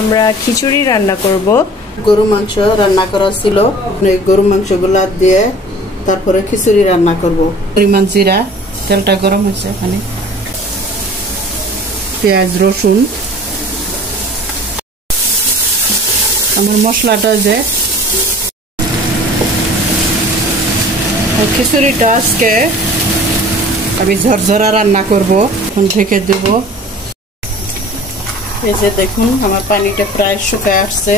আমরা খিচুড়ি রান্না করব। গরু মাংস রান্না করা ছিল, গরু মাংসগুলা দিয়ে তারপরে খিচুড়ি রান্না করব। পরিমাণ জিরা, তেলটা গরম হয়েছে, এখানে পেঁয়াজ রসুন। আমার মশলাটা যে খিচুড়িটা আজকে আমি ঝরঝরা রান্না করব। এখন ঢেকে দেব। এই যে দেখুন আমার পানিটা প্রায় শুকায় আসছে।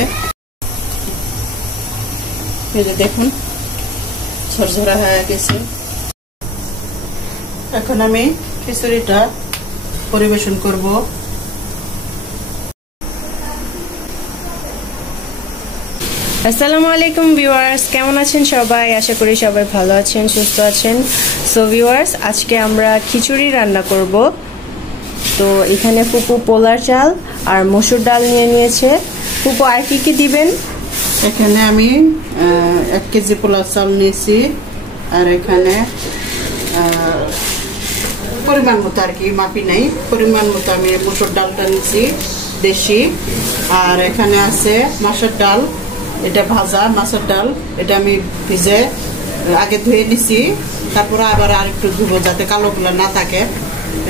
এই যে দেখুন ঝরঝরা হয়ে গেছে। এখন আমি খিচুড়িটা পরিবেশন করব। আসসালামু আলাইকুম ভিউয়ার্স, কেমন আছেন সবাই? আশা করি সবাই ভালো আছেন, সুস্থ আছেন। সো ভিউয়ার্স, আজকে আমরা খিচুড়ি রান্না করব। তো এখানে ফুপু পোলার চাল আর মসুর ডাল নিয়ে নিয়েছে। ফুপু আর কি দিবেন? এখানে আমি 1 কেজি পোলার চাল নিয়েছি, আর এখানে পরিমাণ মতো আর কি, মাপি নাই, পরিমাণ মতো আমি মসুর ডালটা নিয়েছি দেশি। আর এখানে আছে মাছের ডাল, এটা ভাজা মাছের ডাল, এটা আমি ভিজে আগে ধুয়ে নিছি, তারপরে আবার আরেকটু ধুবো যাতে কালোগুলো না থাকে।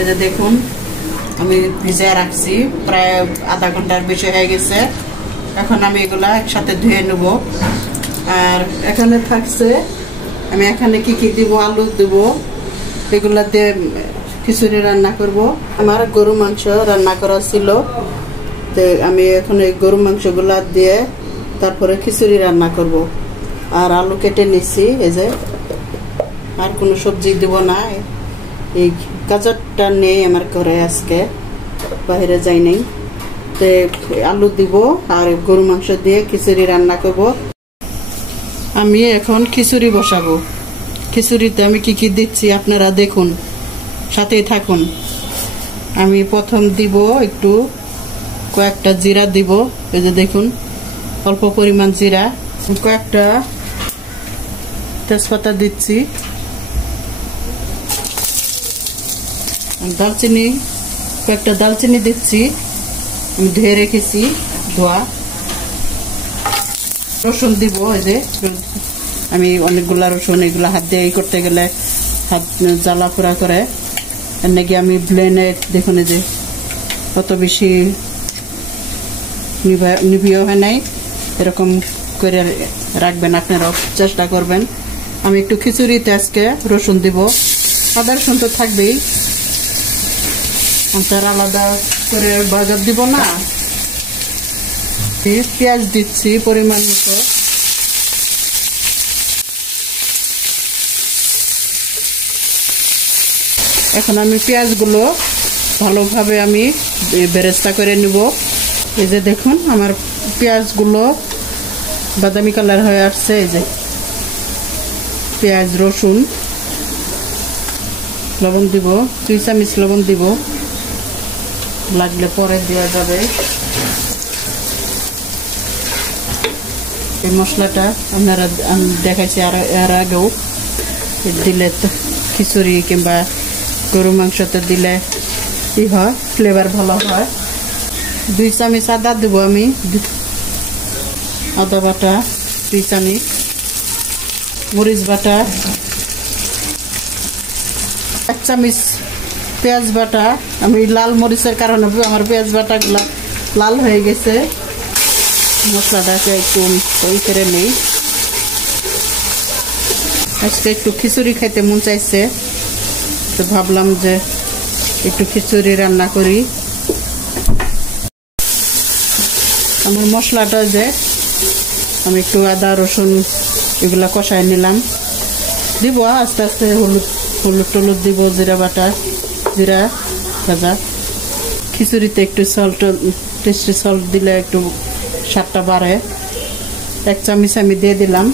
এই যে দেখুন আমি ভিজে রাখছি, প্রায় আধা ঘন্টার বেশি হয়ে গেছে। এখন আমি এগুলা একসাথে ধুয়ে নেব। আর এখানে থাকছে আমি এখানে কি কি দিব, আলু দিব, এগুলা দিয়ে খিচুড়ি রান্না করব। আমার গরু মাংস রান্না করা ছিল, তো আমি এখন এই গরু মাংসগুলা দিয়ে তারপরে খিচুড়ি রান্না করব। আর আলু কেটে নিচ্ছি, এই যে আর কোনো সবজি দিব না। এই গাজরটা নেই আমার ঘরে, আজকে বাইরে যাই নাই, তো আলু দিব আর গরু মাংস দিয়ে খিচুড়ি রান্না করব। আমি এখন খিচুড়ি বসাবো। খিচুড়িতে আমি কি কি দিচ্ছি আপনারা দেখুন, সাথেই থাকুন। আমি প্রথম দিব একটু কয়েকটা জিরা দিব, এই যে দেখুন অল্প পরিমাণ জিরা, কয়েকটা তেজপাতা দিচ্ছি, দালচিনি, কয়েকটা দালচিনি দিচ্ছি, আমি ধুয়ে রেখেছি, ধোয়া। রসুন দিব, এই যে আমি অনেকগুলা রসুন, এগুলা হাত দিয়ে করতে গেলে হাত জ্বালা পোড়া করে, এর নাকি আমি ব্লেন্ডে দেখুন এই যে অত বেশি নিভিও হয় নাই, এরকম করে রাখবেন, আপনারাও চেষ্টা করবেন। আমি একটু খিচুড়িতে আজকে রসুন দিব, আদা রসুন তো থাকবেই, তার আলাদা করে বাজার দিব না। পেঁয়াজ দিচ্ছি পরিমাণ মতো, এখন আমি পেঁয়াজগুলো ভালোভাবে আমি বেরেস্তা করে নিব। এই যে দেখুন আমার পেঁয়াজগুলো বাদামি কালার হয়ে আসছে। এই যে পেঁয়াজ রসুন, লবণ দিব 2 চামচ লবণ দিব, লাগলে পরে দেওয়া যাবে। এই মশলাটা আপনারা দেখাইছি আর আগেও, দিলে তো খিচুড়ি কিংবা গরু মাংসতে দিলে কি হয়, ফ্লেভার ভালো হয়। 2 চামচ আদা দেব আমি, আদা বাটা 2 চামচ, মরিচ বাটা 1 চামচ, পেঁয়াজ বাটা, আমি লাল মরিচের কারণে আমার পেঁয়াজ বাটাগুলা লাল হয়ে গেছে। মশলাটাকে একটু ওই করে নেই, আজকে একটু খিচুড়ি খাইতে মন চাইছে, তো ভাবলাম যে একটু খিচুড়ি রান্না করি। আমার মশলাটা যে আমি একটু আদা রসুন এগুলা কষাই নিলাম, দিব আস্তে আস্তে হলুদ টলুদ দিব, জিরা বাটা, জিরা ভাজা। খিচুড়িতে একটু সল্ট, টেস্টি সল্ট দিলে একটু স্বাদটা বাড়ে। 1 চামচ আমি দিয়ে দিলাম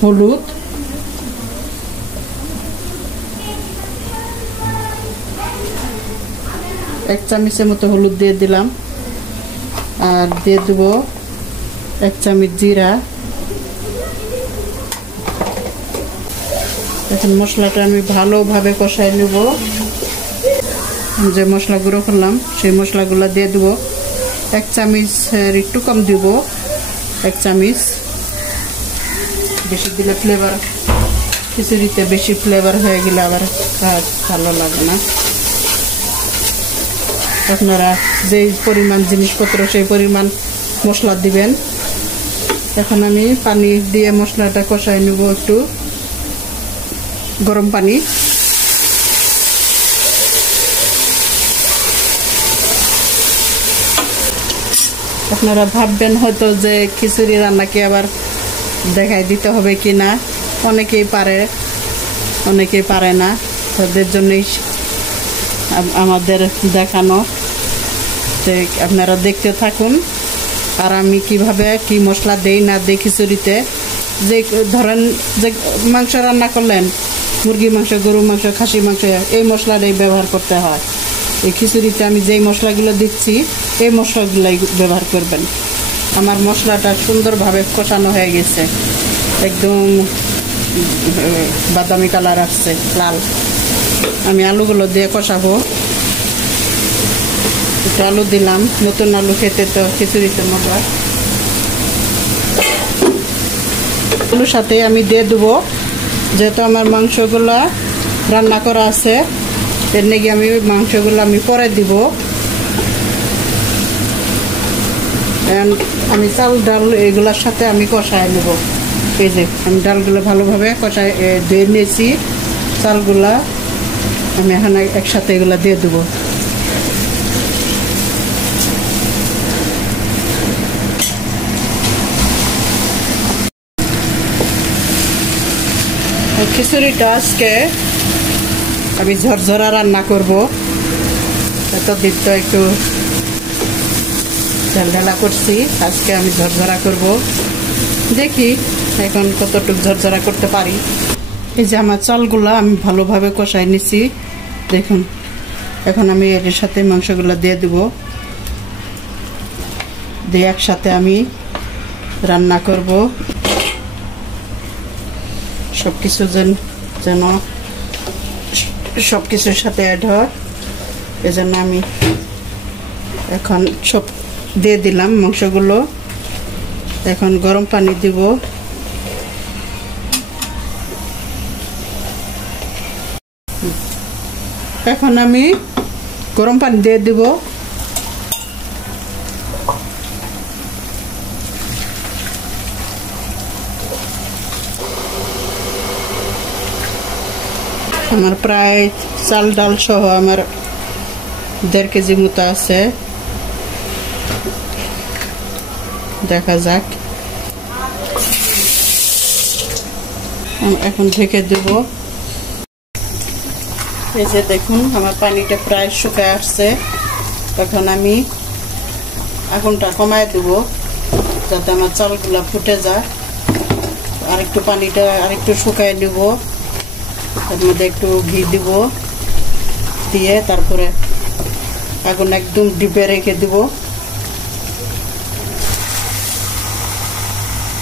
হলুদ, এক চামচের মতো হলুদ দিয়ে দিলাম, আর দিয়ে দেব 1 চামচ জিরা। এখন মশলাটা আমি ভালোভাবে কষাই নেব। যে মশলা গুঁড়ো করলাম সেই মশলাগুলো দিয়ে দেব। 1 চামচ একটু কম দিব, 1 চামচ। বেশি দিলে ফ্লেভার, খিচুড়িতে বেশি ফ্লেভার হয়ে গেলে আবার ভালো লাগে না। আপনারা যেই পরিমাণ জিনিসপত্র সেই পরিমাণ মশলা দিবেন। এখন আমি পানি দিয়ে মশলাটা কষাই নেব, একটু গরম পানি। আপনারা ভাববেন হয়তো যে খিচুড়ি রান্নাকে আবার দেখাই দিতে হবে কি না। অনেকেই পারে, অনেকেই পারে না, তাদের জন্যই আমাদের দেখানো। যে আপনারা দেখতে থাকুন আর আমি কিভাবে কি মশলা দেই না দেই খিচুড়িতে। যে ধরেন যে মাংস রান্না করলেন, মুরগি মাংস, গরু মাংস, খাসি মাংস, এই মশলাটাই ব্যবহার করতে হয়। এই খিচুড়িতে আমি যেই মশলাগুলো দিচ্ছি এই মশলাগুলাই ব্যবহার করবেন। আমার মশলাটা সুন্দরভাবে কষানো হয়ে গেছে, একদম বাদামি কালার আসছে, লাল। আমি আলুগুলো দিয়ে কষাবো। একটু আলু দিলাম, নতুন আলু খেতে তো খিচুড়িতে মজা। আলুর সাথে আমি দিয়ে দেবো, যেহেতু আমার মাংসগুলা রান্না করা আছে, এর নাকি আমি মাংসগুলো আমি পরে দিব। আমি চাল ডাল এগুলোর সাথে আমি কষাই নেব। এই যে আমি ডালগুলো ভালোভাবে কষাই ধুয়ে নিয়েছি, চালগুলা আমি এখন একসাথে এগুলো দিয়ে দেবো। খিচুড়িটা আজকে আমি ঝরঝরা রান্না করব। এতদিন তো একটু ঢালঢালা করছি, আজকে আমি ঝরঝরা করব। দেখি এখন কতটুকু ঝরঝরা করতে পারি। এই যে আমার চালগুলা আমি ভালোভাবে কষাই নিছি, দেখুন। এখন আমি এর সাথে মাংসগুলো দিয়ে দেব, দিয়ে একসাথে আমি রান্না করব। সব কিছু যেন সব কিছুর সাথে অ্যাড হয়, এজন্য আমি এখন সব দিয়ে দিলাম মাংসগুলো। এখন গরম পানি দিব। এখন আমি গরম পানি দিয়ে দিব। আমার প্রায় চাল ডাল সহ আমার 1.5 কেজি মতো আছে। দেখা যাক। এখন ঢেকে দেব। এই যে দেখুন আমার পানিটা প্রায় শুকায় আসছে। এখন আমি আগুনটা কমায় দেব, যাতে আমার চালগুলা ফুটে যায়। আরেকটু পানিটা আরেকটু শুকায় নেব, এর মধ্যে একটু ঘি দিব, দিয়ে তারপরে আগুন একদম ডিপে রেখে দিব।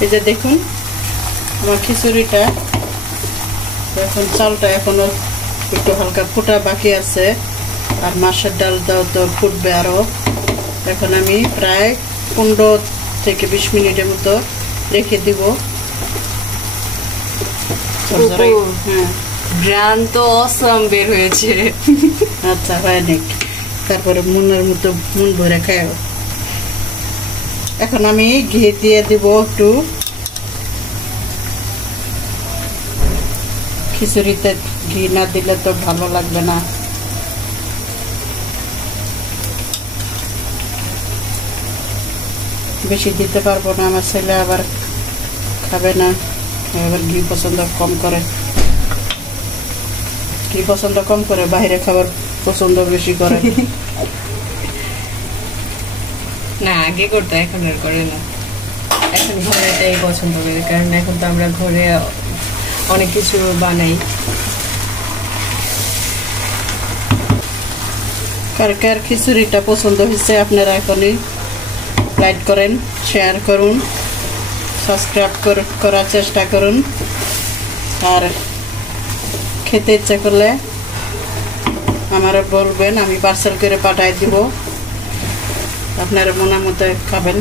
এই যে দেখুন আমার খিচুড়িটা, এখন চালটা এখনো একটু হালকা ফোটা বাকি আছে, আর মাছের ডালটাও তো ফুটবে আরো। এখন আমি প্রায় 15 থেকে 20 মিনিটের মতো রেখে দিব। হ্যাঁ, গ্রান তো অসম বের হয়েছে। আচ্ছা, হয় নাকি? তারপরে মনের মতো মন ভরে খাও। এখন আমি ঘি দিয়ে দিব একটু। খিচুড়িতে ঘি না দিলে তো ভালো লাগবে না। বেশি দিতে পারবো না, আমার ছেলে আবার খাবে না, আবার ঘি পছন্দ কম করে। ঘি পছন্দ কম করে, বাইরে খাবার পছন্দ বেশি করে। না, আগে করতো, এখন আর করে না। এখন ঘরেটাই পছন্দ করে, কারণ এখন তো আমরা ঘরে অনেক কিছু বানাই। কার কার খিচুড়িটা পছন্দ হয়েছে আপনারা এখনই লাইক করেন, শেয়ার করুন, সাবস্ক্রাইব করার চেষ্টা করুন। আর খেতে ইচ্ছা করলে আমারে বলবেন, আমি পার্সেল করে পাঠাই দিব, আপনারা মনের মতো খাবেন।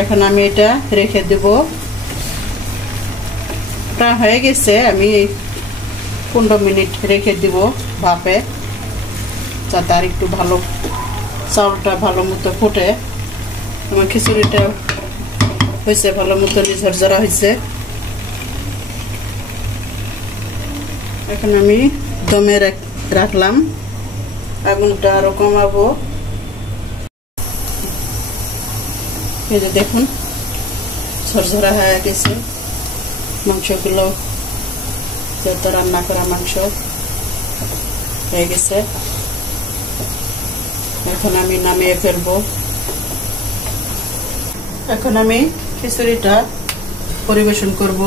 এখন আমি এটা রেখে দেব, প্রায় হয়ে গেছে। আমি 15 মিনিট রেখে দিব ভাপে, যাতে আর একটু ভালো চাউলটা ভালো মতো ফুটে। আমার খিচুড়িটা হয়েছে ভালো মতো ঝরঝরা হয়েছে। এখন আমি দমে রাখলাম, আগুনটা আরো কমাবো। এই যে দেখুন ঝরঝরা হয়ে গেছে মাংসগুলো, যেহেতু রান্না করা মাংস হয়ে গেছে। এখন আমি নামিয়ে ফেলবো। এখন আমি খিচুড়িটা পরিবেশন করব।